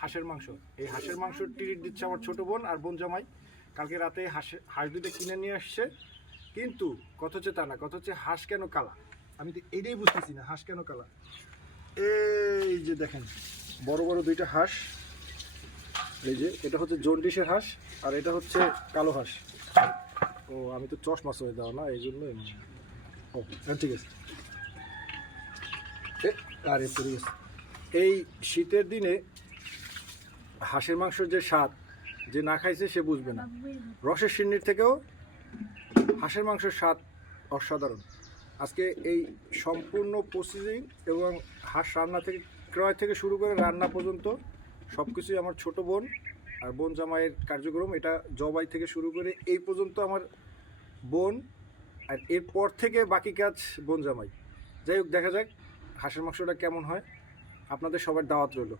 হাঁসের মাংস। এই হাঁসের মাংস ট্রিট দিচ্ছে আমার ছোট বোন আর বোন জামাই। কালকে রাতে হাঁস দুটো কিনে নিয়ে আসছে, কিন্তু কথা হচ্ছে তা না, কথা হচ্ছে হাঁস কেন কালা। আমি তো এটাই বুঝতেছি না, হাঁস কেন কালা। এই যে দেখেন বড় বড় দুইটা হাঁস, এই যে এটা হচ্ছে জন্ডিসের হাঁস আর এটা হচ্ছে কালো হাঁস। ও আমি তো চশমা হয়ে দেওয়া না, এই জন্যই। ও ঠিক আছে। আরে পড়ে গেছে। এই শীতের দিনে হাঁসের মাংসের যে স্বাদ, যে না খাইছে সে বুঝবে না। রসের সিন্নির থেকেও হাঁসের মাংসের স্বাদ অসাধারণ। আজকে এই সম্পূর্ণ প্রসেসিং এবং হাঁস রান্না থেকে ক্রয় থেকে শুরু করে রান্না পর্যন্ত সব কিছুই আমার ছোট বোন আর বোন জামাইয়ের কার্যক্রম। এটা জবাই থেকে শুরু করে এই পর্যন্ত আমার বোন, আর এরপর থেকে বাকি কাজ বোন জামাই। যাই হোক, দেখা যাক হাঁসের মাংসটা কেমন হয়। আপনাদের সবার দাওয়াত রইল।